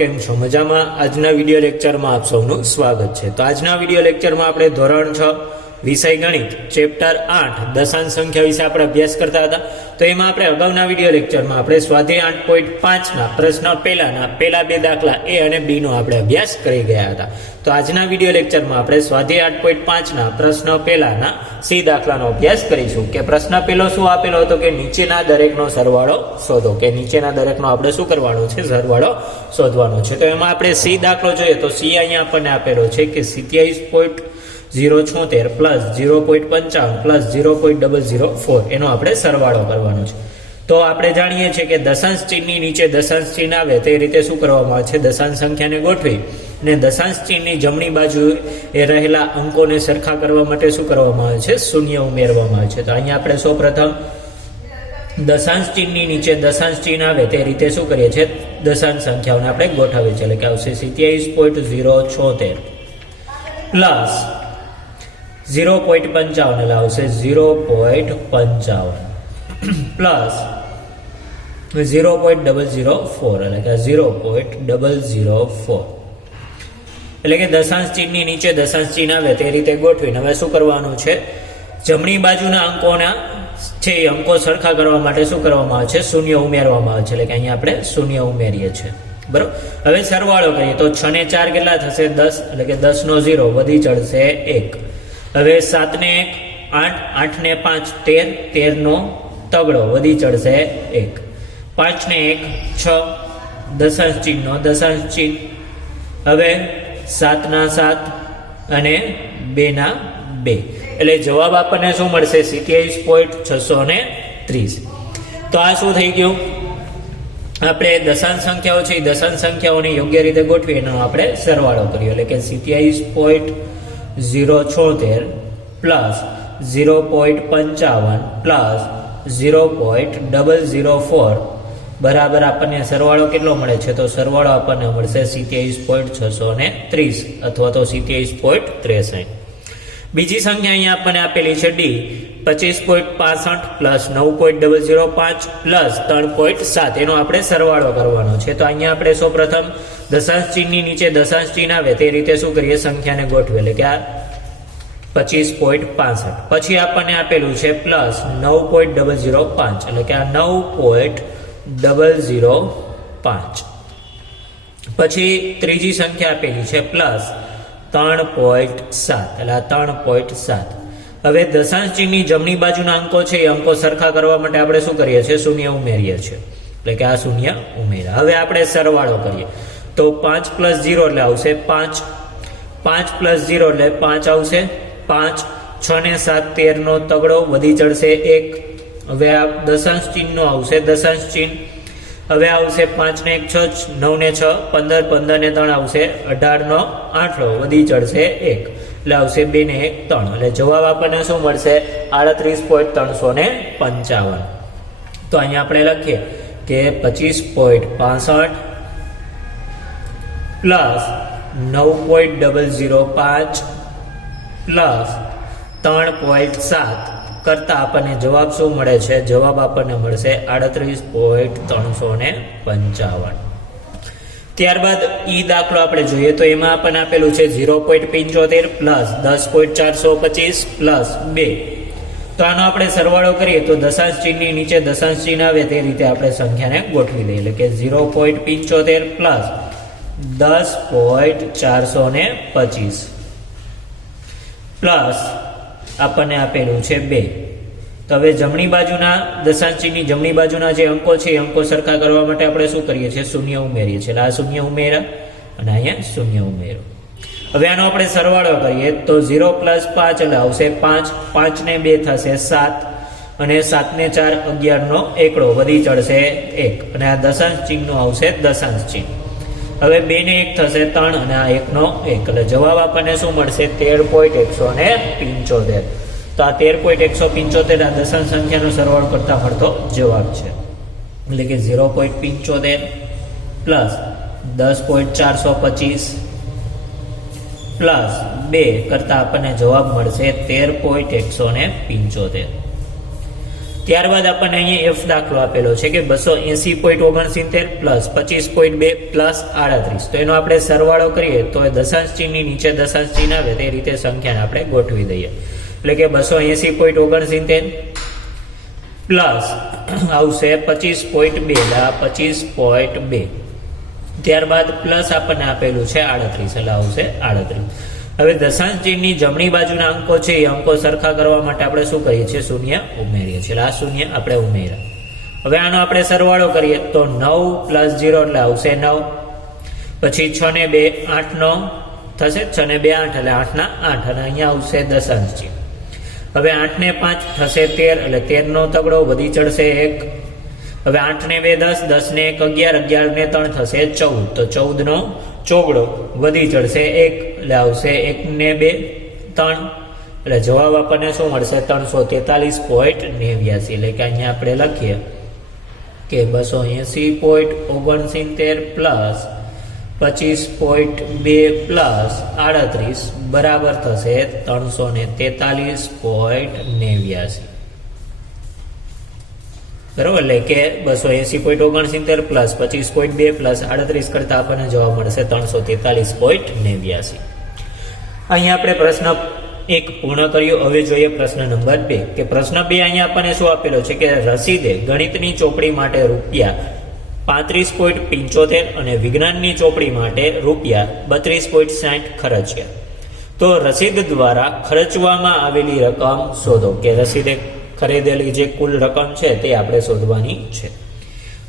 કેમ છો મજામાં? આજના વિડિયો લેક્ચરમાં આપ સૌનું સ્વાગત છે। તો આજના વિડિયો લેક્ચરમાં આપણે ધોરણ 6 વિષય ગણિત ચેપ્ટર 8 દશાંશ સંખ્યા વિશે આપણે અભ્યાસ કરતા હતા। તો એમાં આપણે અગાઉના વિડિયો લેક્ચરમાં આપણે સ્વાધ્યાય 8.5 ના પ્રશ્ન પહેલા બે દાખલા A અને B નો આપણે અભ્યાસ કરી ગયા હતા। તો આજના વિડિયો લેક્ચરમાં આપણે સ્વાધ્યાય 8.5 ના પ્રશ્ન પહેલાના C દાખલાનો અભ્યાસ કરીશું કે પ્રશ્ન પહેલો શું આપેલો હતો કે નીચેના દરેકનો સરવાળો શોધો કે નીચેના દરેકનો આપણે શું કરવાનો છે સરવાળો શોધવાનો છે। તો એમાં આપણે C દાખલો જોઈએ તો C અહીંયા આપણને આપેલો છે કે 27.076 પ્લસ 0.55 પ્લસ 0.004 એનો આપણે સરવાળો કરવાનો છે। તો આપણે જાણીએ છીએ કે દશાંશ ચિહ્નની નીચે દશાંશ ચિહ્ન આવે તે રીતે શું કરવામાં આવે છે દશાંશ સંખ્યાને ગોઠવી અને દશાંશ ચિહ્નની જમણી બાજુ એ રહેલા અંકોને સરખા કરવા માટે શું કરવામાં આવે છે શૂન્ય ઉમેરવામાં આવે છે। તો અહીંયા આપણે સૌપ્રથમ દશાંશ ચિહ્નની નીચે દશાંશ ચિહ્ન આવે તે રીતે શું કરીએ છીએ દશાંશ સંખ્યાઓને આપણે ગોઠવીએ છીએ એટલે કે આવશે 27.076 પ્લસ 0.55 એટલે આવશે 0.55 પ્લસ 0.004 એટલે કે 0.004 એટલે કે દશાંશ ચિહ્નની નીચે દશાંશ ચિહ્ન આવે તે રીતે ગોઠવીને હવે શું કરવાનું છે જમણી બાજુના અંકોના છે એ અંકો સરખા કરવા માટે શું કરવામાં આવે છે શૂન્ય ઉમેરવામાં આવે છે એટલે કે અહીંયા આપણે શૂન્ય ઉમેરીએ છીએ બરોબર। હવે સરવાળો કરીએ તો 6 ને 4 કેટલા થશે 10 એટલે કે 10 નો 0 વધી ચડશે 1। હવે 7 ને 1 8 8 ને 5 13 13 નો તગડો વધી ચડશે 1। 5 ને 1 6 દશાંશ ચિહ્નનો દશાંશ ચિહ્ન હવે 7 ના 7 અને 2 ના 2 એટલે જવાબ આપણને શું મળશે 27.630। તો આ શું થઈ ગયું આપણે દશાંશ સંખ્યાઓ છે દશાંશ સંખ્યાઓને યોગ્ય રીતે ગોઠવી એનો આપણે સરવાળો કર્યો એટલે કે 27.076 પ્લસ 0.55 પ્લસ 0.004 બરાબર આપણને સરવાળો કેટલો મળે છે તો સરવાળો આપણને મળશે 27.630 અથવા તો 27.63। બીજી સંખ્યા અહીંયા આપણને આપેલી છે D 25.65 પ્લસ 9.005 પ્લસ 3.7 એનો આપણે સરવાળો કરવાનો છે। તો અહીંયા આપણે સૌપ્રથમ દશાંશ ચિહ્નની નીચે દશાંશ ચિહ્ન આવે તે રીતે શું કરીએ સંખ્યાને ગોઠવીએ એટલે કે આ 25.65 પછી આપણને આપેલું છે પ્લસ 9.005 એટલે કે આ 9.005 પછી ત્રીજી સંખ્યા આપેલી છે પ્લસ 3.7 એટલે આ 3.7। હવે દશાંશ ચિહ્નની જમણી બાજુના અંકો છે એ અંકો સરખા કરવા માટે આપણે શું કરીએ છીએ શૂન્ય ઉમેરીએ છીએ એટલે કે આ શૂન્ય ઉમેર્યા। હવે આપણે સરવાળો કરીએ તો 5 પ્લસ 0 એટલે આવશે 5 5 પ્લસ 0 એટલે 5 આવશે 5 6 ને 7 13 નો તગડો વધી ચડશે 1। હવે આ દશાંશ ચિહ્નનો આવશે દશાંશ ચિહ્ન હવે આવશે 5 ને 1 6 9 ને 6 15 15 ને 3 આવશે 18 નો આંકડો વધી ચડશે 1 એટલે આવશે 2 ને 1 3 એટલે જવાબ આપણને શું મળશે 38.355। તો અહીંયા આપણે લખીએ કે 25.65 પ્લસ 9.005 પ્લસ 3.7 કરતા આપણને જવાબ શું મળે છે જવાબ આપણને મળશે 38.355। ત્યારબાદ ઈ દાખલો આપણે જોઈએ તો એમાં આપણને આપેલું છે 0.75 પ્લસ 10.425 પ્લસ 2। તો આનો આપણે સરવાળો કરીએ તો દશાંશ ચિહ્નની નીચે દશાંશ ચિહ્ન આવે તે રીતે આપણે સંખ્યાને ગોઠવી દઈએ એટલે કે 0.75 પ્લસ 10.425 પ્લસ આપણને આપેલું છે 2। તો હવે જમણી બાજુના દશાંશ ચિહ્નની જમણી બાજુના જે અંકો છે એ અંકો સરખા કરવા માટે આપણે શું કરીએ છીએ શૂન્ય ઉમેરીએ છીએ એટલે આ શૂન્ય ઉમેરા અને અહીંયા શૂન્ય ઉમેરો। હવે આનો આપણે સરવાળો કરીએ તો 0 પ્લસ 5 એટલે આવશે 5 5 ને 2 થશે 7 અને 7 ને 4 11 નો એકડો વધી ચડશે 1 અને આ દશાંશ ચિહ્નનો આવશે દશાંશ ચિહ્ન હવે 2 ને 1 થશે 3 અને આ 1 નો 1 એટલે જવાબ આપણને શું મળશે 13.175। તો આ 13.175 આ દશાંશ સંખ્યાનો સરવાળો કરતા મળતો જવાબ છે એટલે કે 0.75 પ્લસ 10.425 પ્લસ 2 કરતા આપણને જવાબ મળશે 13.175। ત્યારબાદ આપણને અહીંયા એફ દાખલો આપેલો છે કે 280.69 પ્લસ 25.2 પ્લસ 38. તો એનો આપણે સરવાળો કરીએ તો દશાંશ ચિહ્નની નીચે દશાંશ ચિહ્ન આવે તે રીતે સંખ્યાને આપણે ગોઠવી દઈએ. એટલે કે 280.69 પ્લસ આવશે 25.2 એટલે 25.2. ત્યારબાદ પ્લસ આપણને આપેલું છે 38 એટલે આવશે 38. હવે દશાંશ ચિહ્નની જમણી બાજુના અંકો છે એ અંકો સરખા કરવા માટે આપણે શું કરીએ છીએ? શૂન્ય ઉમેરીએ છીએ. એટલે આ શૂન્ય આપણે ઉમેર્યા. હવે આનો આપણે સરવાળો કરીએ તો 9 પ્લસ 0 એટલે આવશે 9. પછી 6 ને 2 8 9 થશે. 6 ને 2 8 એટલે 8 ના 8 અને અહીંયા આવશે દશાંશ ચિહ્ન. હવે 8 ને 5 થશે 13 એટલે 13 નો તગડો વધી ચડશે 1. હવે 8 ને 2 10 10 ને 1 11 11 ને 3 થશે 14. તો 14 નો ચોગડો વધી ચડશે 1 એટલે આવશે 1 ને 2 3 એટલે જવાબ આપણને શું મળશે? 343.89. એટલે કે અહીંયા આપણે લખીએ કે 280.69 પ્લસ 25.2 પ્લસ 38 બરાબર થશે 343.89. બરોબર. એટલે કે 280.69 પ્લસ 25.2 પ્લસ 38 કરતા આપણને જવાબ મળશે 343.89. અહીંયા આપણે પ્રશ્ન 1 પૂર્ણ કર્યો. હવે જોઈએ પ્રશ્ન નંબર 2 કે પ્રશ્ન 2 અહીંયા આપણને શું આપેલો છે કે રસીદે ગણિતની ચોપડી માટે રૂપિયા 35.75 અને વિજ્ઞાનની ચોપડી માટે રૂપિયા 32.60 ખર્ચ્યા. તો રસીદ દ્વારા ખર્ચવામાં આવેલી રકમ શોધો. કે રસીદે ખરીદેલી જે કુલ રકમ છે તે આપણે શોધવાની છે.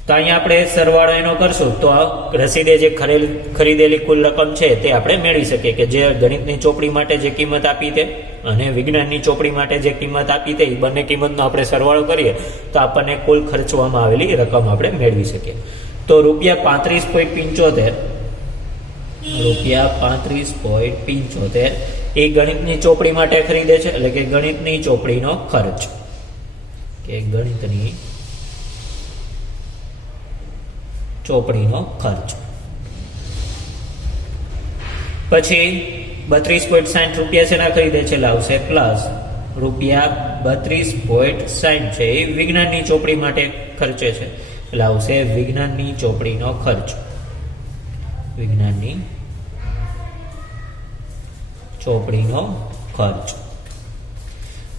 તો અહીંયા આપણે સરવાળો એનો કરશું તો રસીદે જે ખરીદેલી કુલ રકમ છે તે આપણે મેળવી શકીએ કે જે ગણિતની ચોપડી માટે જે કિંમત આપી તે અને વિજ્ઞાનની ચોપડી માટે જે કિંમત આપી તે એ બંને કિંમતનો આપણે સરવાળો કરીએ તો આપણને કુલ ખર્ચવામાં આવેલી રકમ આપણે મેળવી શકીએ. તો રૂપિયા 35.75 એ ગણિતની ચોપડી માટે ખરીદે છે. એટલે કે ગણિતની ચોપડીનો ખર્ચ કે ગણિતની ચોપડીનો ખર્ચ. પછી 32.60 રૂપિયા છે ના ખરીદે છે લાવશે પ્લસ રૂપિયા 32.60 છે એ વિજ્ઞાનની ચોપડી માટે ખર્ચે છે એટલે આવશે વિજ્ઞાનની ચોપડીનો ખર્ચ. વિજ્ઞાનની ચોપડીનો ખર્ચ.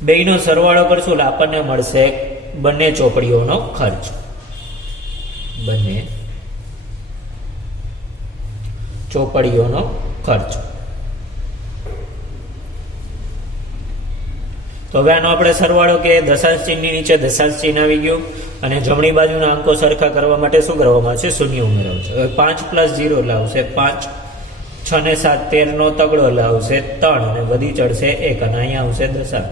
બેયનો સરવાળો કરશું એટલે આપણને મળશે બંને ચોપડીઓનો ખર્ચ. બંને ચોપડીઓનો ખર્ચ. તો હવે આનો આપણે સરવાળો કે દશાંશ ચિહ્નની નીચે દશાંશ ચિહ્ન આવી ગયું અને જમણી બાજુના અંકો સરખા કરવા માટે શું કરવામાં આવશે? શૂન્ય ઉમેરવાનું છે. હવે 5 પ્લસ 0 એટલે આવશે 5. 6 ને 7 13 નો તગડો એટલે આવશે 3 અને વધી ચડશે 1 અને અહીંયા આવશે દશાંશ.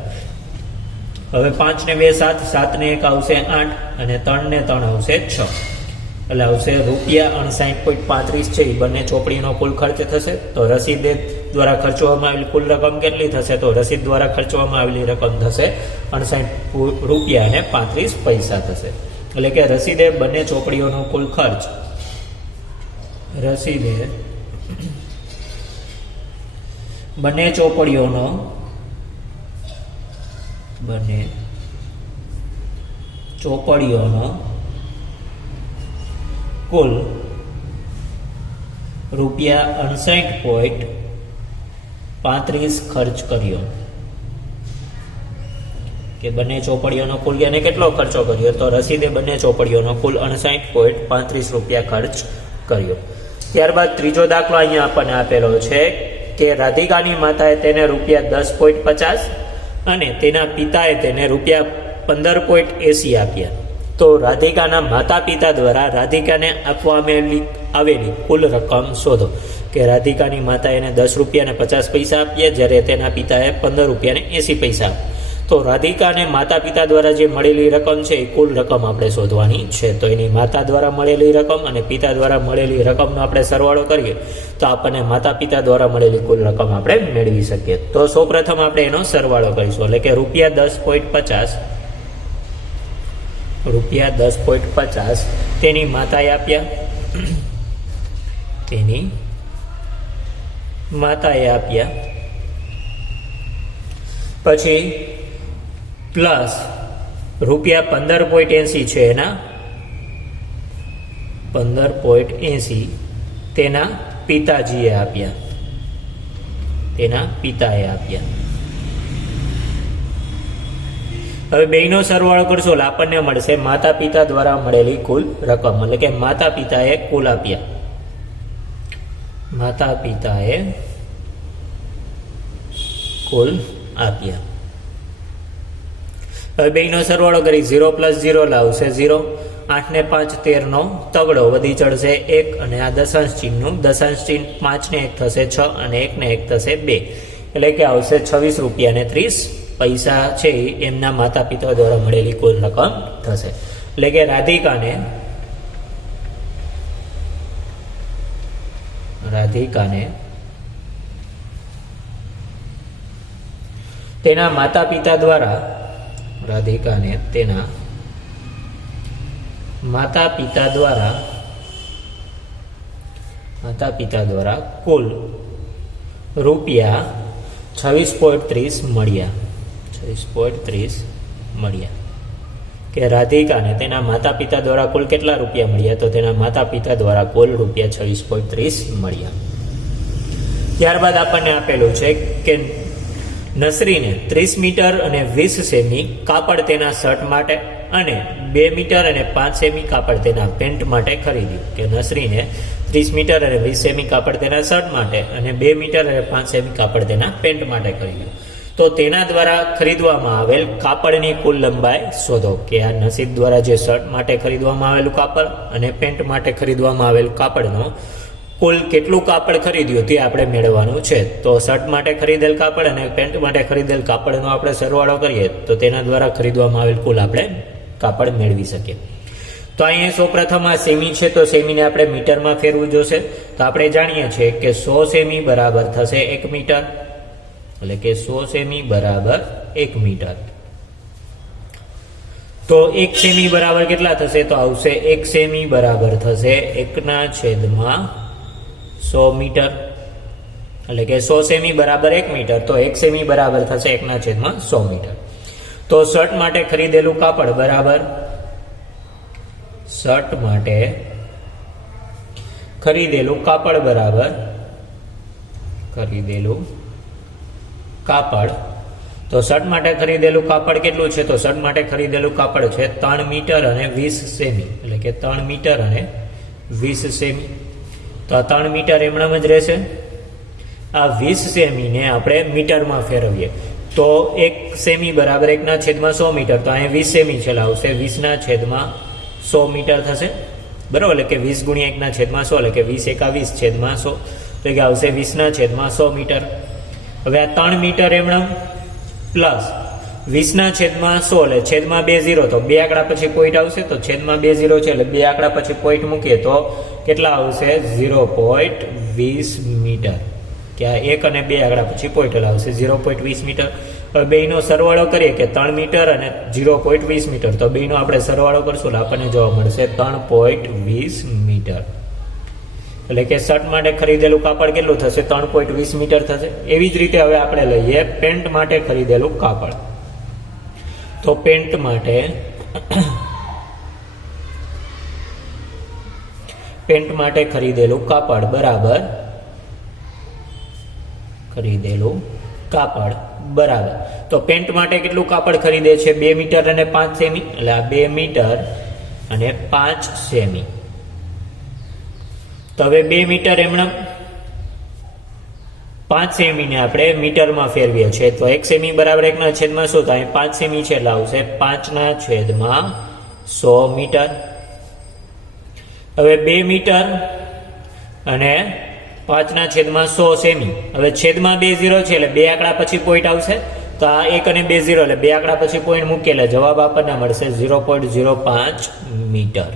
હવે 5 ને 2 7 7 ને 1 આવશે 8 અને 3 ને 3 આવશે 6 એટલે આવશે રૂપિયા 59.35 છે એ બંને ચોપડીનો કુલ ખર્ચ થશે. તો રસીદ દ્વારા ખર્ચવામાં આવેલી કુલ રકમ કેટલી થશે? તો રસીદ દ્વારા ખર્ચવામાં આવેલી રકમ થશે 59 રૂપિયા અને 35 પૈસા થશે. એટલે કે રસીદે બંને ચોપડીઓનો કુલ ખર્ચ રસીદે બંને ચોપડીઓનો કુલ રૂપિયા 59.35 ખર્ચ કર્યો. કે બંને ચોપડીઓનો કુલ એને કેટલો ખર્ચો કર્યો? તો રસીદે બંને ચોપડીઓનો કુલ 59.35 રૂપિયા ખર્ચ કર્યો. ત્યારબાદ ત્રીજો દાખલો અહીંયા આપણને આપેલો છે કે રાધિકાની માતાએ તેને રૂપિયા 10.50 અને તેના પિતાએ તેને રૂપિયા 15.80 આપ્યા. તો રાધિકાના માતા પિતા દ્વારા રાધિકાને આપવામાં આવેલી કુલ રકમ શોધો. કે રાધિકાની માતાએ એને 10 રૂપિયા અને 50 પૈસા આપ્યા જ્યારે તેના પિતાએ 15 રૂપિયા અને 80 પૈસા આપ્યા. તો રાધિકાને માતા પિતા દ્વારા જે મળેલી રકમ છે એ કુલ રકમ આપણે શોધવાની છે. તો એની માતા દ્વારા મળેલી રકમ અને પિતા દ્વારા મળેલી રકમનો આપણે સરવાળો કરીએ તો આપણને માતા પિતા દ્વારા મળેલી કુલ રકમ આપણે મેળવી શકીએ. તો સૌપ્રથમ આપણે એનો સરવાળો કરીશું. એટલે કે રૂપિયા 10.50 તેની માતાએ આપ્યા. તેની માતાએ આપ્યા. પછી પ્લસ રૂપિયા 15.80 છે એના 15.80 તેના પિતાજીએ આપ્યા, તેના પિતાએ આપ્યા. હવે બેયનો સરવાળો કરશો એટલે આપણને મળશે માતા પિતા દ્વારા મળેલી કુલ રકમ, એટલે કે માતા પિતાએ કુલ આપ્યા, માતા પિતાએ કુલ આપ્યા. હવે બેયનો સરવાળો કરી 0 + 0 લાવશે 0, 8 ને 5 13 નો તગડો વધી ચડશે 1, અને આ દશાંશ ચિહ્નનું દશાંશ ચિહ્ન 5 ને 1 થશે 6, અને 1 ને 1 થશે 2, એટલે કે આવશે 26 રૂપિયા ને 30 પૈસા છે એમના માતા પિતા દ્વારા મળેલી કુલ રકમ થશે. એટલે કે રાધિકાને તેના માતા પિતા દ્વારા તેના માતા પિતા દ્વારા કુલ રૂપિયા 26.30 મળ્યા, 26.30 મળ્યા. કે રાધિકાને તેના માતા પિતા દ્વારા કુલ કેટલા રૂપિયા મળ્યા? તો તેના માતા પિતા દ્વારા કુલ રૂપિયા 26.30 મળ્યા. ત્યારબાદ આપણને આપેલું છે કે નસરીને 30 મીટર અને 20 સેમી કાપડ તેના શર્ટ માટે અને 2 મીટર અને 5 સેમી કાપડ તેના પેન્ટ માટે ખરીદ્યું. કે નસરીને 30 મીટર અને 20 સેમી કાપડ તેના શર્ટ માટે અને 2 મીટર અને 5 સેમી કાપડ તેના પેન્ટ માટે ખરીદ્યું. તો તેના દ્વારા ખરીદવામાં આવેલ કાપડની કુલ લંબાઈ શોધો. કે આ નસીબ દ્વારા જે શર્ટ માટે ખરીદવામાં આવેલું કાપડ અને પેન્ટ માટે ખરીદવામાં આવેલ કાપડનો કુલ કેટલું કાપડ ખરીદ્યું તે આપણે મેળવવાનું છે. તો શર્ટ માટે ખરીદેલ કાપડ અને પેન્ટ માટે ખરીદેલ કાપડનો આપણે સરવાળો કરીએ તો તેના દ્વારા ખરીદવામાં આવેલ કુલ આપણે કાપડ મેળવી શકીએ. તો અહીંયા સૌપ્રથમ આ સેમી છે, તો સેમીને આપણે મીટરમાં ફેરવું જોશે. તો આપણે જાણીએ છીએ કે 100 સેમી બરાબર થશે 1 મીટર, એટલે કે 100 સેમી બરાબર 1 મીટર. તો 1 સેમી બરાબર કેટલા થશે? તો આવશે 1 સેમી બરાબર થશે 1/100 મીટર, એટલે કે 100 સેમી બરાબર 1 મીટર. તો 1 સેમી બરાબર થશે 1/100 મીટર. તો શર્ટ માટે ખરીદેલું કાપડ બરાબર શર્ટ માટે ખરીદેલું કાપડ બરાબર ખરીદેલું કાપડ. તો શર્ટ માટે ખરીદેલું કાપડ કેટલું છે? તો શર્ટ માટે ખરીદેલું કાપડ છે 3 મીટર અને 20 સેમી, એટલે કે 3 મીટર અને 20 સેમી. તો આ 3 મીટર એમણામ જ રહેશે. આ 20 સેમીને આપણે મીટરમાં ફેરવીએ તો 1 સેમી બરાબર 1/100 મીટર. તો અહીંયા 20 સેમી છે આવશે 20/100 મીટર થશે, બરાબર. એટલે કે 20 ગુણ્યા 1/100, એટલે કે 20 × 20/100, એટલે કે આવશે 20/100 મીટર. હવે આ 3 મીટર એમણામ પ્લસ 20/100, એટલે છેદમાં 2 0, તો 2 આંકડા પછી પોઈન્ટ આવશે. તો છેદમાં 2 0 છે એટલે 2 આંકડા પછી પોઈન્ટ મૂકીએ તો કેટલા આવશે? 0.20 મીટર. કે આ 1 અને 2 આંકડા પછી પોઈન્ટ આવશે 0.20 મીટર. હવે બેયનો સરવાળો કરીએ કે 3 મીટર અને 0.20 મીટર. તો બેયનો આપણે સરવાળો કરશું એટલે આપણને જોવા મળશે 3.20 મીટર. એટલે કે શર્ટ માટે ખરીદેલું કાપડ કેટલું થશે? 3.20 મીટર થશે. એવી જ રીતે હવે આપણે લઈએ પેન્ટ માટે ખરીદેલું કાપડ. તો પેન્ટ માટે ખરીદેલું કાપડ બરાબર તો પેન્ટ માટે કેટલું કાપડ ખરીદે છે? 2 મીટર અને 5 સેમી, એટલે આ 2 મીટર અને 5 સેમી. તો હવે 2 મીટર એમણામ 5 સેમીને આપણે મીટરમાં ફેરવીએ છીએ. તો 1 સેમી બરાબર 1/100, તો અહીં 5 સેમી છે એટલે આવશે 5/100 મીટર. હવે 2 મીટર અને 5/100 સેમી. હવે છેદમાં 2 0 છે એટલે 2 આંકડા પછી પોઈન્ટ આવશે. તો આ 1 અને 2 0, એટલે 2 આંકડા પછી પોઈન્ટ મૂકીએ એટલે જવાબ આપણને મળશે 0.05 મીટર.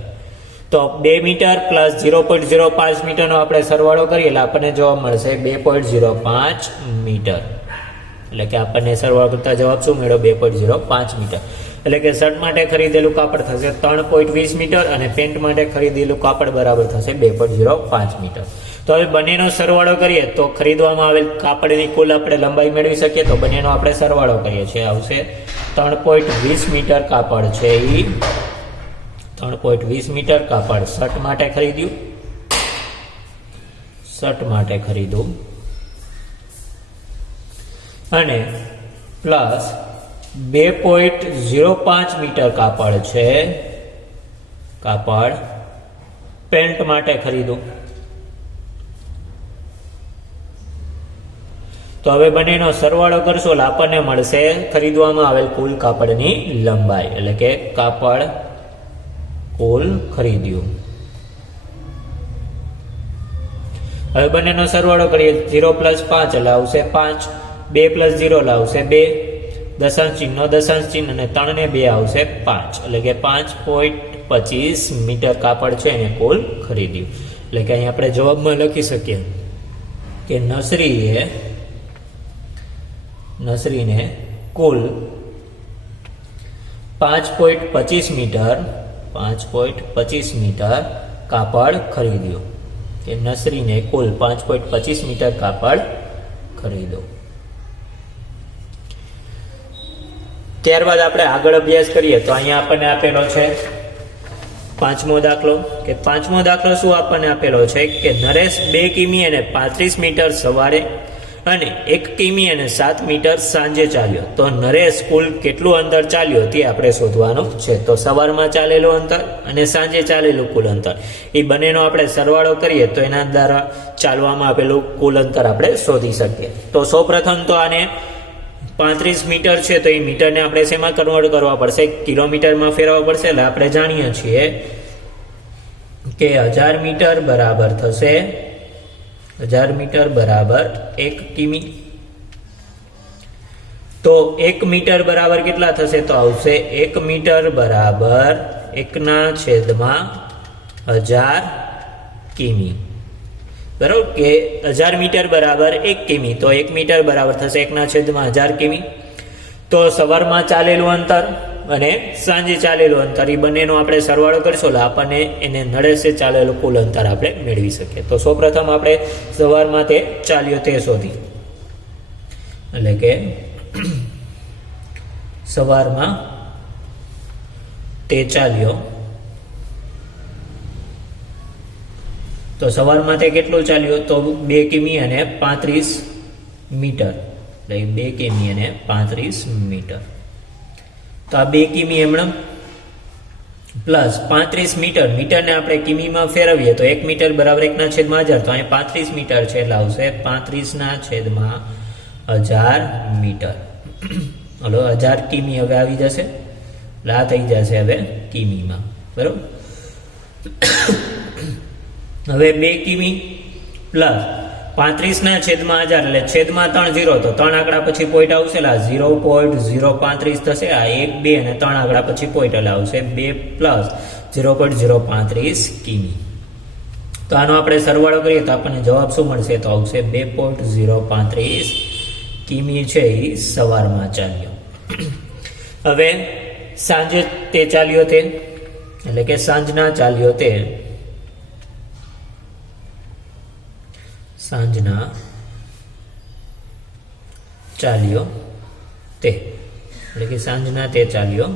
તો 2 મીટર પ્લસ 0.05 મીટરનો આપણે સરવાળો કરીએ એટલે આપણને જવાબ મળશે 2.05 મીટર. એટલે કે આપણને સરવાળો કરતા જવાબ શું મળ્યો? 2.05 મીટર. એટલે કે શર્ટ માટે ખરીદેલું કાપડ થશે 3.20 મીટર અને પેન્ટ માટે ખરીદેલું કાપડ બરાબર થશે 2.05 મીટર. તો હવે બંનેનો સરવાળો કરીએ તો ખરીદવામાં આવેલ કાપડની કુલ આપણે લંબાઈ મેળવી શકીએ. તો બંનેનો આપણે સરવાળો કરીએ છીએ, આવશે 3.20 મીટર કાપડ છે એ 3.20 મીટર કાપડ શર્ટ માટે ખરીદ્યું, શર્ટ માટે ખરીદું, અને પ્લસ 2.05 મીટર કાપડ છે કાપડ પેન્ટ માટે ખરીદું. તો હવે બંનેનો સરવાળો કરશો એટલે આપણને મળશે ખરીદવામાં આવેલ કુલ કાપડની લંબાઈ, એટલે કે કાપડ કુલ ખરીદ્યું. હવે બંનેનો સરવાળો કરીએ, 0 + 5 એટલે આવશે 5, 2 + 0 એટલે આવશે 2, દશાંશ ચિહ્ન દશાંશ ચિહ્ન અને 3 ને 2 આવશે 5, એટલે કે 5.25 મીટર કાપડ છે એને કુલ ખરીદ્યું. એટલે કે અહીં આપણે જવાબમાં લખી શકીએ કે નસરીને કુલ 5.25 મીટર કાપડ ખરીદ્યું. કે નસરીને કુલ 5.25 મીટર કાપડ ખરીદ્યું. ત્યારબાદ આપણે આગળ અભ્યાસ કરીએ તો અહીંયા આપણને આપેલો છે પાંચમો દાખલો. કે પાંચમો દાખલો શું આપણને આપેલો છે કે નરેશ 2 કિમી અને 35 મીટર સવારે અને 1 કિમી અને 7 મીટર સાંજે ચાલ્યો. તો નરેશ કુલ કેટલું અંતર ચાલ્યો તે આપણે શોધવાનું છે. તો સવારમાં ચાલેલું અંતર અને સાંજે ચાલેલું કુલ અંતર એ બંનેનો આપણે સરવાળો કરીએ તો એના દ્વારા ચાલવામાં આપેલું કુલ અંતર આપણે શોધી શકીએ. તો સૌપ્રથમ તો આને 35 મીટર છે તો એ મીટરને આપણે શેમાં કન્વર્ટ કરવા પડશે, કિલોમીટરમાં ફેરવવા પડશે. એટલે આપણે જાણીએ છીએ કે 1000 મીટર બરાબર થશે 1000 મીટર બરાબર 1 કિમી. તો 1 મીટર બરાબર કેટલા થશે, તો આવશે 1 મીટર બરાબર 1/1000 કિમી. બરાબર, કે 1000 મીટર બરાબર 1 કિમી, તો 1 મીટર બરાબર થશે 1/1000 કિમી. તો સવારમાં ચાલેલું અંતર અને સાંજે ચાલેલું અંતર એ બંનેનો આપણે સરવાળો કરશો એટલે આપણને એને નરેશે ચાલેલું કુલ અંતર આપણે મેળવી શકીએ. તો સૌપ્રથમ આપણે સવારમાં તે ચાલ્યો તે શોધી, એટલે કે સવારમાં તે ચાલ્યો, તો સવારમાં તે કેટલું ચાલ્યું, તો 2 કિમી અને 35 મીટર, એટલે 2 કિમી અને 35 મીટર. તો આ 2 કિમી એમણે પ્લસ 35 મીટર, મીટરને આપણે કિમીમાં ફેરવીએ તો 1 મીટર બરાબર 1/1000. તો અહીં 35 મીટર છે એટલે આવશે 35/1000 મીટર. હલો, 1000 કિમી હવે આવી જશે એટલે આ થઈ જશે હવે કિમીમાં. બરોબર, હવે 2 કિમી પ્લસ 35/1000 એટલે છેદમાં 3 0, તો 3 આંકડા પછી પોઈન્ટ આવશે એટલે 0.035 થશે. આ 1 2 અને 3 આંકડા પછી પોઈન્ટ એટલે આવશે 2 પ્લસ 0.035 કિમી. તો આનો આપણે સરવાળો કરીએ તો આપણને જવાબ શું મળશે, તો આવશે 2.035 કિમી છે એ સવારમાં ચાલ્યો. હવે સાંજે તે ચાલ્યો તે, એટલે કે સાંજના ચાલ્યો તે, સાંજના ચાલ્યો તે, એટલે કે સાંજના તે ચાલ્યો.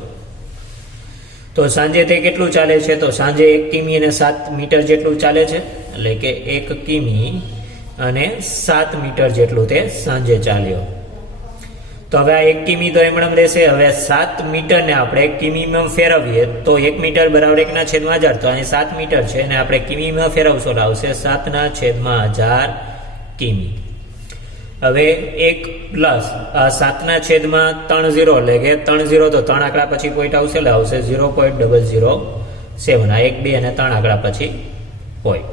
તો સાંજે તે કેટલું ચાલે છે, તો સાંજે 1 કિમી અને 7 મીટર જેટલું ચાલે છે, એટલે કે 1 કિમી અને 7 મીટર જેટલું તે સાંજે ચાલ્યો. તો હવે આ 1 કિમી તો એમણે રહેશે. હવે 7 મીટરને આપણે કિમીમાં ફેરવીએ તો 1 મીટર બરાબર 1/1000. તો અહીં 7 મીટર છે અને આપણે કિમીમાં ફેરવશો તો આવશે 7/1000 કિમી. હવે 1 પ્લસ 7/30, એટલે કે 30, તો 3 આંકડા પછી પોઈન્ટ આવશે એટલે આવશે 0.007. આ 1 2 અને 3 આંકડા પછી પોઈન્ટ,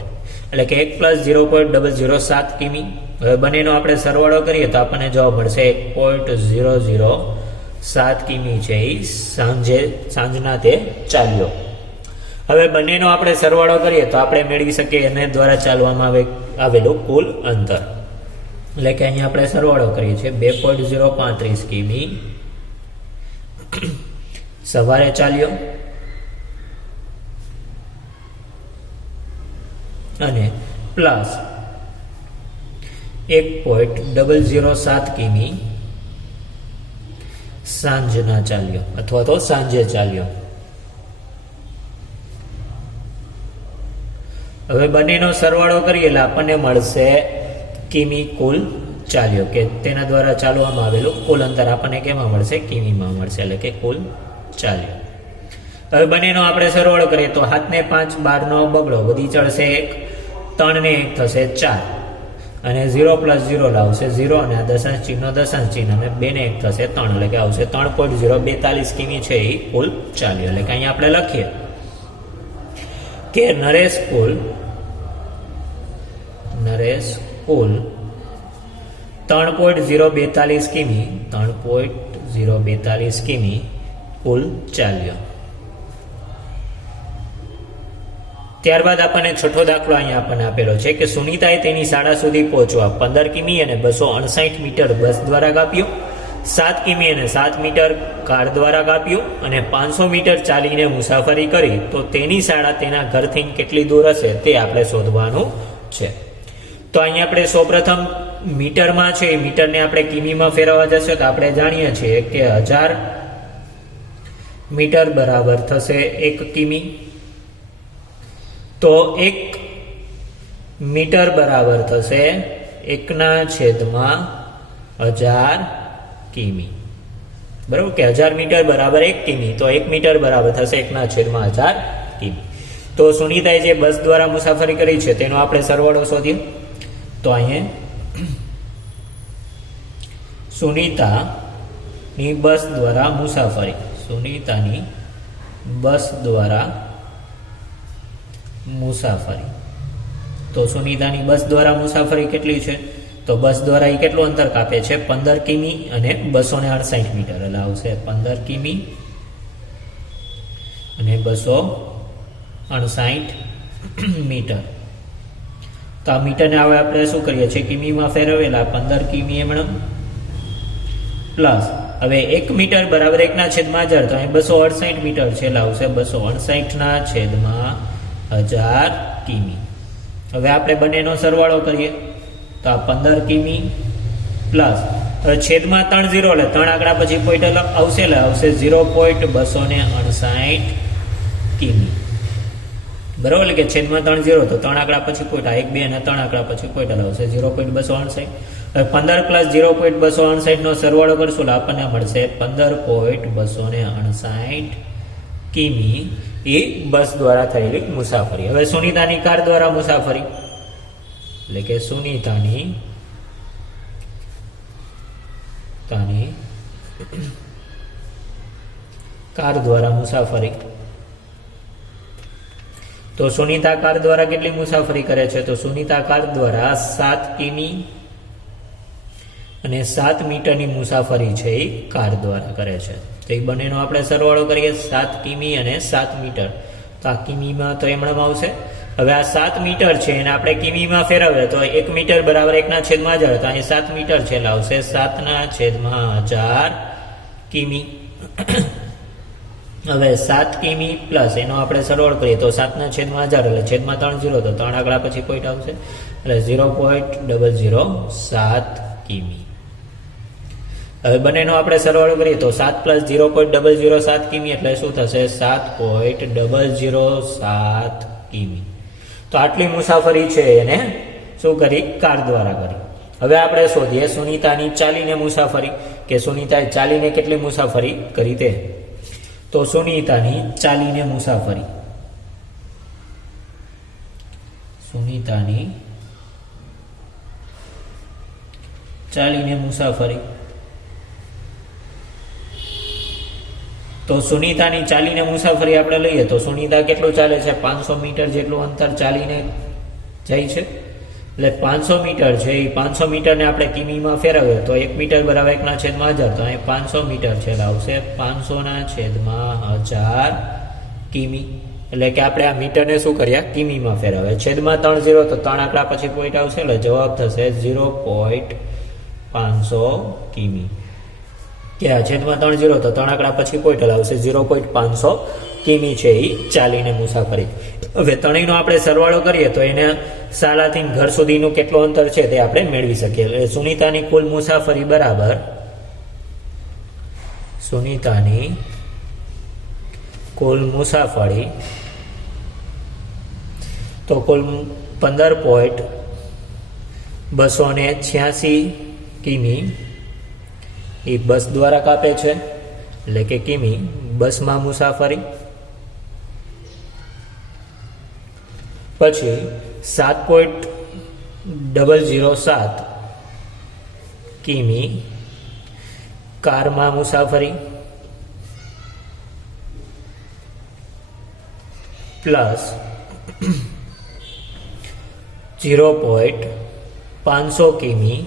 એટલે કે 1 પ્લસ 0.007 કિમી. હવે બંનેનો આપણે સરવાળો કરીએ તો આપણને જવાબ મળશે 1.007 કિમી છે એ સાંજના તે ચાલ્યો. હવે બંનેનો આપણે સરવાળો કરીએ તો આપણે મેળવી શકીએ એને દ્વારા ચાલવામાં આવેલું કુલ અંતર, એટલે કે અહીંયા આપણે સરવાળો કરીએ છીએ 2.035 કિમી સવારે ચાલ્યો અને પ્લસ 1.007 કિમી સાંજના ચાલ્યો અથવા તો સાંજે ચાલ્યો. હવે બંનેનો સરવાળો કરીએ એટલે આપણને મળશે કિમી કુલ ચાલ્યો, કે તેના દ્વારા ચાલવામાં આવેલું કુલ અંતર આપણને કેમાં મળશે? કિમીમાં મળશે, એટલે કે કુલ ચાલ્યો. હવે બંનેનો આપણે સરવાળો કરીએ તો 7 ને 5 12 બગડો, વધી ચડશે 1, 3 ને 1 થશે 4, અને 0 + 0 લાવશે 0, અને આ દશાંશ ચિહ્ન અને 2 ને 1 થશે 3, એટલે કે આવશે 3.042 કિમી છે એ કુલ ચાલ્યો. એટલે કે અહીંયા આપણે લખીએ કે નરેશ કુલ 3.042 કિમી 3.042 કિમી કુલ ચાલ્યો. ત્યારબાદ આપણને છઠ્ઠો દાખલો અહીંયા આપણને આપેલો છે કે સુનિતાએ તેની શાળા સુધી પહોંચવા 15 કિમી અને 259 મીટર બસ દ્વારા કાપ્યું, 7 કિમી અને 7 મીટર કાર દ્વારા કાપ્યું, અને 500 મીટર ચાલીને મુસાફરી કરી, તો તેની શાળા તેના ઘરથી કેટલી દૂર હશે તે આપણે શોધવાનું છે. તો અહીંયા આપણે સૌપ્રથમ મીટરમાં છે, મીટરને આપણે કિમીમાં ફેરવવા જશે તો આપણે જાણીએ છીએ કે 1000 મીટર બરાબર થશે 1 કિમી. તો 1 મીટર બરાબર થશે 1/1000 કિમી. બરાબર કે 1000 મીટર બરાબર 1 કિમી, તો 1 મીટર બરાબર થશે 1/1000 કિમી. તો સુનિતાએ જે બસ દ્વારા મુસાફરી કરી છે તેનો આપણે સરવાળો શોધીએ. તો અહીંયા સુનિતાની બસ દ્વારા મુસાફરી, સુનિતાની બસ દ્વારા મુસાફરી, તો સુનિતાની બસ દ્વારા મુસાફરી કેટલી છે? તો બસ દ્વારા એ કેટલું અંતર કાપે છે? 15 કિમી અને 259 મીટર, એટલે આવશે 15 કિમી અને 259 મીટર. તો આ મીટરને હવે આપણે શું કરીએ છીએ? કિમીમાં ફેરવેલા 15 કિમી એમણે પ્લસ હવે 1 મીટર બરાબર 1/1000, તો અહીં 268 મીટર છે, એટલે આવશે 268/1000 કિમી. હવે આપણે બંનેનો સરવાળો કરીએ તો આ 15 કિમી પ્લસ હવે છેદમાં 3 0, એટલે 3 આંકડા પછી પોઈન્ટ આવશે, એટલે આવશે 0.259 કિમી. બરાબર, એટલે કે છેદમાં 3 0, તો 3 આંકડા પછી પોઈન્ટ, 1 2 અને 3 આંકડા પછી પોઈન્ટ આવશે 0.259. હવે 15 + 0.259 નો સરવાળો કરશું એટલે આપણને મળશે 15.259 કિમી એ બસ દ્વારા થયેલી મુસાફરી. હવે સુનિતાની કાર દ્વારા મુસાફરી, એટલે કે સુનિતાની કાર દ્વારા મુસાફરી. તો સુનિતા કાર દ્વારા કેટલી મુસાફરી કરે છે? તો સુનિતા કાર દ્વારા 7 કિમી અને 7 મીટરની મુસાફરી છે એ કાર દ્વારા કરે છે. તો એ બંનેનો આપણે સરવાળો કરીએ, 7 કિમી અને 7 મીટર. તો આ કિમીમાં તો એમણામ આવશે. હવે આ 7 મીટર છે એને આપણે કિમીમાં ફેરવીએ તો 1 મીટર બરાબર 1/1000, તો અહીં 7 મીટર છે એટલે આવશે 7/1000 કિમી. હવે 7 કિમી પ્લસ એનો આપણે સરવાળો કરીએ તો 7/1000, એટલે છેદમાં 3 0, તો 3 આંકડા પછી પોઈન્ટ આવશે, એટલે 0.007 કિમી. હવે બંનેનો આપણે સરવાળો કરીએ તો 7 + 0.007 કિમી એટલે શું થશે? 7.007 કિમી. તો આટલી મુસાફરી છે એને શું કરી? કાર દ્વારા કરી. હવે આપણે શોધીએ સુનિતાની ચાલીને મુસાફરી, કે સુનિતાએ ચાલીને કેટલી મુસાફરી કરી તે. તો સુનિતાની ચાલીને મુસાફરી, સુનિતાની ચાલીને મુસાફરી. તો સુનિતાની ચાલીને મુસાફરી આપણે લઈએ તો સુનિતા કેટલું ચાલે છે? 500 મીટર જેટલું અંતર ચાલીને જાય છે. એટલે 500 મીટર છે એ 500 મીટરને આપણે કિમીમાં ફેરવીએ તો 1 મીટર બરાબર 1/1000, તો અહીં 500 મીટર છે એટલે આવશે 500/1000 કિમી. એટલે કે આપણે આ મીટરને શું કર્યા? કિમીમાં ફેરવે. છેદમાં 3 0, તો 3 આંકડા પછી પોઈન્ટ આવશે, એટલે જવાબ થશે 0.500 કિમી. કે છેદમાં 3 0, તો 3 આંકડા પછી પોઈન્ટ આવશે 0.500. કિમી છે એ ચાલીને મુસાફરી. હવે ત્રણેયનો આપણે સરવાળો કરીએ તો એને શાળાથી ઘર સુધીનું કેટલું અંતર છે તે આપણે મેળવી શકીએ. એટલે સુનીતાની કુલ મુસાફરી બરાબર સુનીતાની કુલ મુસાફરી તો કુલ 15.286 કિમી એ બસ દ્વારા કાપે છે, એટલે કે કિમી બસમાં મુસાફરી. પછી 7.007 કિમી કારમાં મુસાફરી પ્લસ 0.500 કિમી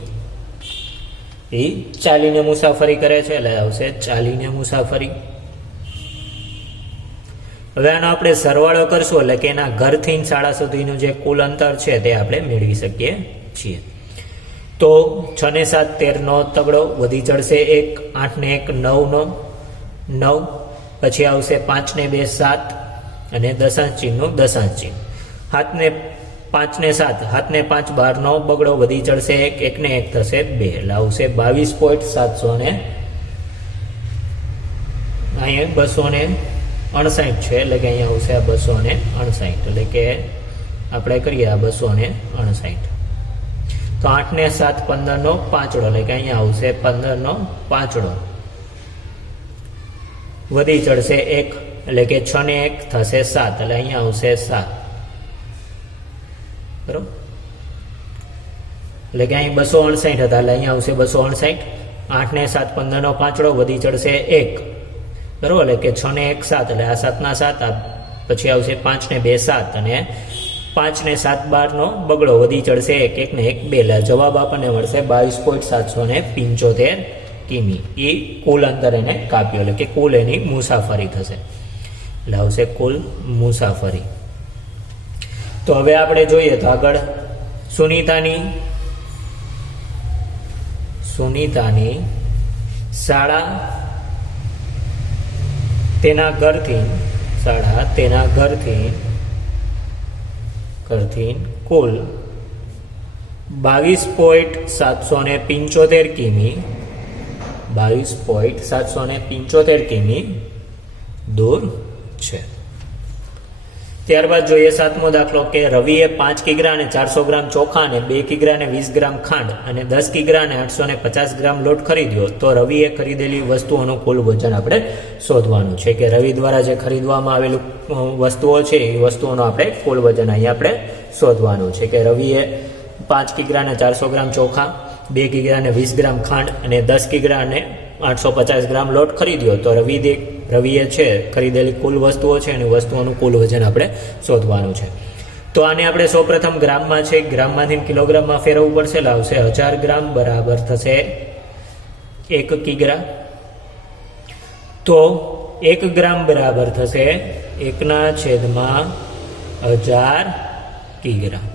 એ ચાલીને મુસાફરી કરે છે, એટલે આવશે ચાલીને મુસાફરી. હવે આનો આપણે સરવાળો કરશું એટલે કે એના ઘરથી શાળા સુધીનું જે કુલ અંતર છે તે આપણે મેળવી શકીએ છીએ. તો 6 ને 7 13 નો તગડો વધી ચડશે 1, 8 ને 1 9 નો 9, પછી આવશે 5 ને 2 7 અને દશાંશ ચિહ્નનું દશાંશ ચિહ્ન. 7 ને 5 ને 7 7 ને 5 12 નો બગડો વધી ચડશે 1, 1 ને 1 થશે 2, એટલે આવશે 22.700 ને અહીંયા 259 છે, એટલે કે અહીંયા આવશે આ 259, એટલે કે આપણે કરીએ આ 259. તો 8 ને 7 15 નો પાંચડો, એટલે કે અહીંયા આવશે 15 નો પાંચડો વધી ચડશે 1, એટલે કે 6 ને 1 થશે 7, એટલે અહીંયા આવશે 7 બરોબર. એટલે કે અહીં 259 હતા, એટલે અહીંયા આવશે 259. 8 ને 7 15 નો પાંચડો વધી ચડશે 1 બરોબર, એટલે કે 6 ને 1 7, એટલે આ 7 ના 7, આ પછી આવશે 5 ને 2 7 અને 5 ને 7 12 નો બગડો વધી ચડશે 1, 1 ને 1 2, એટલે જવાબ આપણને મળશે 22.775 કિમી એ કુલ અંતર એને કાપ્યો, એટલે કે કુલ એની મુસાફરી થશે, એટલે આવશે કુલ મુસાફરી. તો હવે આપણે જોઈએ તો આગળ સુનીતાની શાળા તેના ઘરથી કુલ 22.775 કિમી 22.775 કિમી દૂર છે. ત્યારબાદ જોઈએ 7મો દાખલો કે રવિએ 5 કિગ્રા અને 400 ગ્રામ ચોખા અને 2 કિગ્રા અને 20 ગ્રામ ખાંડ અને 10 કિગ્રા અને 850 ગ્રામ લોટ ખરીદ્યો. તો રવિએ ખરીદેલી વસ્તુઓનું કુલ વજન આપણે શોધવાનું છે, કે રવિ દ્વારા જે ખરીદવામાં આવેલું વસ્તુઓ છે એ વસ્તુઓનું આપણે કુલ વજન અહીંયા આપણે શોધવાનું છે. કે રવિએ 5 કિગ્રા અને 400 ગ્રામ ચોખા, 2 કિગ્રા અને 20 ગ્રામ ખાંડ અને 10 કિગ્રા અને 850 ગ્રામ લોટ ખરીદ્યો. તો રવિએ છે ખરીદેલી કુલ વસ્તુઓ છે અને વસ્તુઓનું કુલ વજન આપણે શોધવાનું છે. તો આને આપણે સૌપ્રથમ ગ્રામમાં છે, ગ્રામમાંથી કિલોગ્રામમાં ફેરવવું પડશે, એટલે આવશે 1000 ગ્રામ બરાબર થશે 1 કિગ્રા. તો 1 ગ્રામ બરાબર થશે 1/1000 કિગ્રા.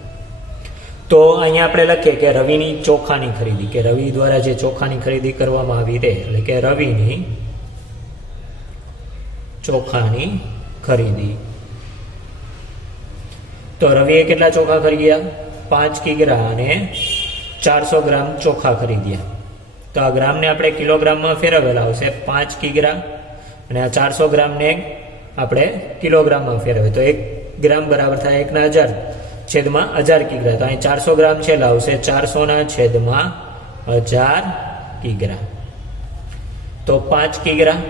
તો અહીંયા આપણે લખીએ કે રવિની ચોખાની ખરીદી, કે રવિ દ્વારા જે ચોખાની ખરીદી કરવામાં આવી રહે, એટલે કે રવિની ચોખાની ખરીદી. તો રવિએ કેટલા ચોખા ખરીદ્યા? 5 કિગ્રા અને 400 ગ્રામ ચોખા ખરીદ્યા. તો આ ગ્રામને આપણે કિલોગ્રામમાં ફેરવેલા આવશે 5 કિગ્રા અને આ 400 ગ્રામને આપણે કિલોગ્રામમાં ફેરવે તો 1 ગ્રામ બરાબર થાય 1/1000 છેદમાં 1000 કિગ્રા. તો અહીં 400 ગ્રામ છે એટલે આવશે 400/1000 કિગ્રા. તો 5 કિગ્રા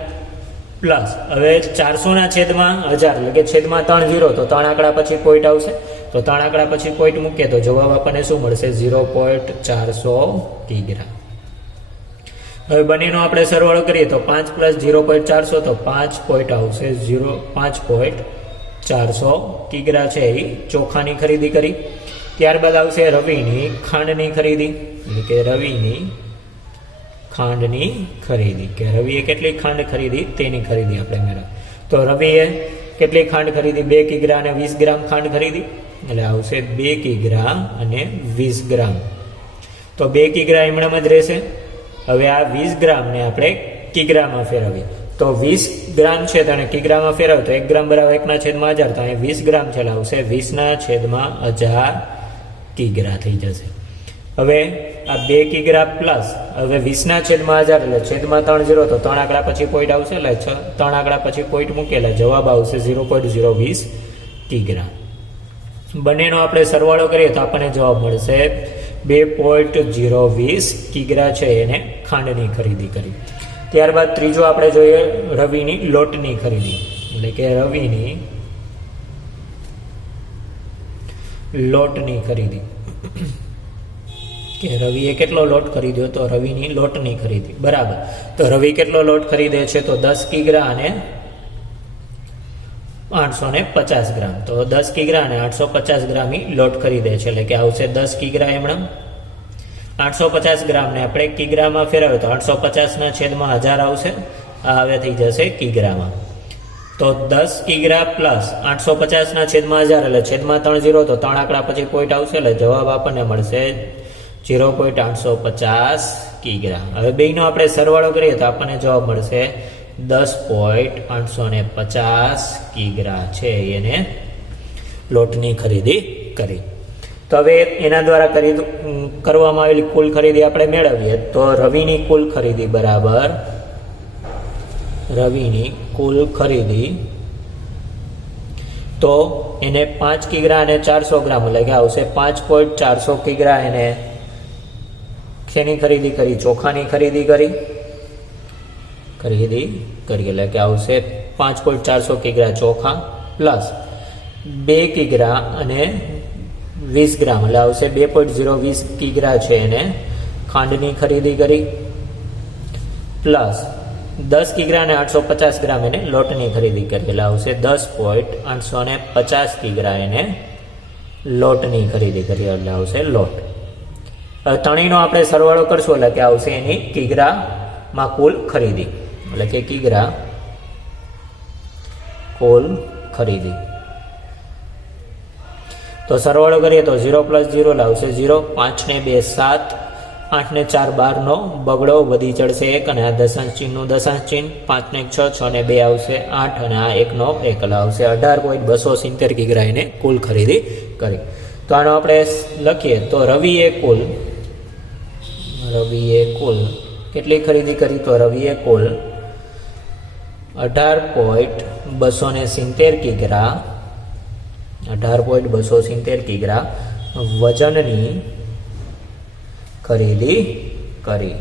પ્લસ હવે 400/1000 એટલે કે છેદમાં 3 0, તો 3 આંકડા પછી પોઈન્ટ આવશે. તો 3 આંકડા પછી પોઈન્ટ મૂકીએ તો જવાબ આપણને શું મળશે? 0.400 કિગ્રા. હવે બંનેનો આપણે સરવાળો કરીએ તો 5 + 0.400 તો 5 પોઈન્ટ આવશે 5.400 કિગ્રા છે એ ચોખાની ખરીદી કરી. ત્યારબાદ આવશે રવિની ખાંડની ખરીદી, એટલે કે રવિની ખાંડની ખરીદી, કે રવિએ કેટલી ખાંડ ખરીદી તેની ખરીદી આપણે મેળવી. તો રવિએ કેટલી ખાંડ ખરીદી? 2 કિગ્રા અને 20 ગ્રામ ખાંડ ખરીદી, એટલે આવશે 2 કિગ્રા અને 20 ગ્રામ. તો 2 કિગ્રા એમણામ જ રહેશે. હવે આ 20 ગ્રામને આપણે કિગ્રામાં ફેરવીએ તો 20 ગ્રામ છે તો એને કિગ્રામાં ફેરવ તો 1 ગ્રામ બરાબર 1/1000, તો અહીં 20 ગ્રામ છે આવશે 20/1000 કિગ્રા થઈ જશે. હવે આ 2 કિગ્રા પ્લસ હવે 20/1000 એટલે છેદમાં 3 0, તો 3 આંકડા પછી પોઈન્ટ આવશે એટલે 3 આંકડા પછી પોઈન્ટ મૂકેલા જવાબ આવશે 0.020 કિગ્રા. બંનેનો આપણે સરવાળો કરીએ તો આપણને જવાબ મળશે 2.020 કિગ્રા છે એને ખાંડની ખરીદી કરી. ત્યારબાદ ત્રીજો આપણે જોઈએ રવિની લોટની ખરીદી, એટલે કે રવિની લોટની ખરીદી કે રવિએ કેટલો લોટ ખરીદ્યો, તો રવિની લોટની ખરીદી બરાબર. તો રવિ કેટલો લોટ ખરીદે છે, તો 10 કિગ્રા અને 850 ગ્રામ. તો 10 કિગ્રા અને 850 ગ્રામની લોટ ખરીદે છે, એટલે કે આવશે 10 કિગ્રા એમણે 850 ગ્રામને આપણે કિગ્રામાં ફેરવીએ તો 850/1000 આવશે. આ હવે થઈ જશે કિગ્રામાં. તો 10 કિગ્રા પ્લસ 850/1000 એટલે છેદમાં 3 0, તો 3 આંકડા પછી પોઈન્ટ આવશે એટલે જવાબ આપણને મળશે 0.850 કિગ્રા. હવે બેયનો આપણે સરવાળો કરીએ તો આપણને જવાબ મળશે 10.850 કિગ્રા છે એને લોટની ખરીદી કરી. તો હવે એના દ્વારા કરવામાં આવેલી કુલ ખરીદી આપણે મેળવીએ તો રવિની કુલ ખરીદી બરાબર રવિની કુલ ખરીદી, તો એને 5 કિગ્રા અને 400 ગ્રામ એટલે કે આવશે 5.400 કિગ્રા એને શેની ખરીદી કરી, ચોખાની ખરીદી કરી એટલે કે આવશે 5.400 કિગ્રા ચોખા પ્લસ 2 કિગ્રા અને 20 ગ્રામ એટલે આવશે 2.020 કિગ્રા છે એને ખાંડની ખરીદી કરી પ્લસ 10 કિગ્રા અને 850 ગ્રામ એને લોટની ખરીદી કરી એટલે આવશે 10.850 કિગ્રા એને લોટની ખરીદી કરી એટલે આવશે લોટ. ત્રણેયનો આપણે સરવાળો કરશું એટલે કે આવશે એની કિગ્રામાં કુલ ખરીદી, એટલે કે કિગ્રા કુલ ખરીદી. તો સરવાળો કરીએ તો 0 + 0 લાવશે 0, 5 ને 2 7, 8 ને 4 12 બગડો વધી ચડશે 1 અને આ દશાંશ ચિહ્નનું દશાંશ ચિહ્ન, 5 ને 6 6 ને 2 આવશે 8 અને આ 1 નો 1 એટલે આવશે 18.270 કિગ્રા એને કુલ ખરીદી કરી. તો આનો આપણે લખીએ તો રવિએ કુલ કેટલી ખરીદી કરી, તો રવિએ કુલ 18.270 કિગ્રા 18.270 કિગ્રા વજનની ખરીદી કરી.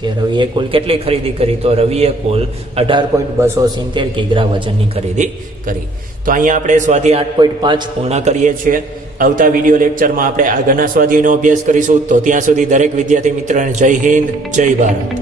કે રવિએ કુલ કેટલી ખરીદી કરી, તો રવિએ કુલ 18.270 કિગ્રા વજનની ખરીદી કરી. તો અહીંયા આપણે સ્વાધ્યાય 8.5 પૂર્ણ કરીએ છીએ. આવતા વિડીયો લેક્ચરમાં આપણે આગળના સ્વાધ્યાયનો અભ્યાસ કરીશું. તો ત્યાં સુધી દરેક વિદ્યાર્થી મિત્રોને જય હિન્દ, જય ભારત.